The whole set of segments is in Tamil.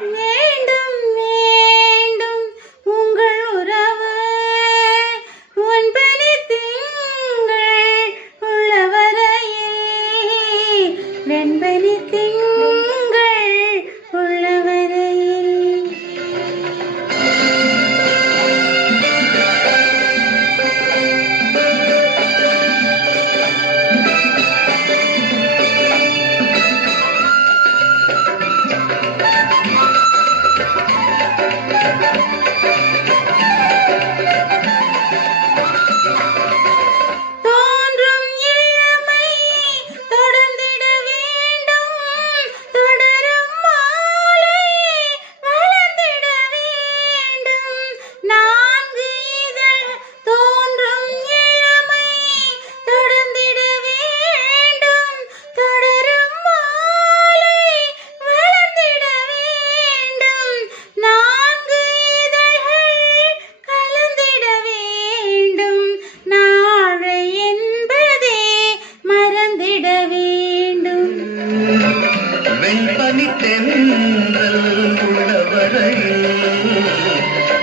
வேண்டும் வேண்டும் உங்கள் உறவு ஒன்பனி திங்கள் உள்ளவரையே வெண்பனி திங்கள் உள்ளவரையே வெண்பனி தென்றல் உள்ளவரையில்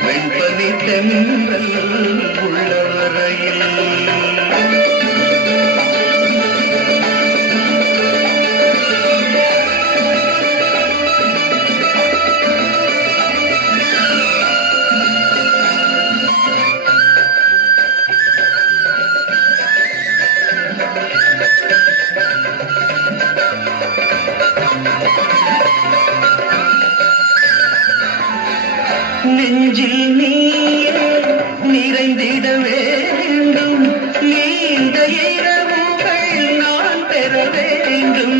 வெண்பனி தென்றல் உள்ளவரையில் நெஞ்சில் நீயே நிறைந்திட வேண்டும் நீண்ட இரவுகள் நான் பெற வேண்டும்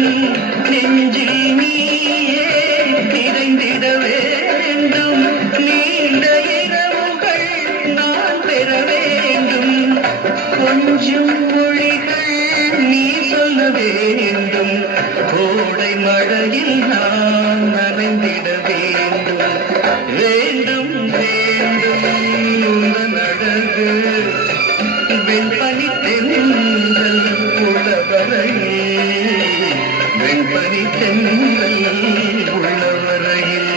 நெஞ்சில் நீயே நிறைந்திட வேண்டும் நீண்ட இரவுகள் நான் பெற வேண்டும் கொஞ்சம் மொழிகள் நீ சொல்ல வேண்டும் கோடை மழையில் நான் நனைந்திட வேண்டும் வேண்டும் வேண்டும் உந்தன் அழகு வெண்பனி தென்றல் உள்ளவரையில் வெண்பனி தென்றல் உள்ளவரையில்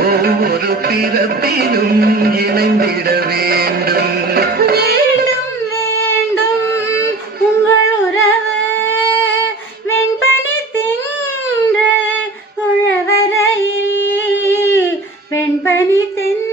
ஒவ்வொரு பிறப்பிலும் இணைந்திட வேண்டும் வேண்டும் வேண்டும் உங்கள் உறவு வெண்பனி திங்கள் உள்ளவரையில் வெண்பனி தென்றல்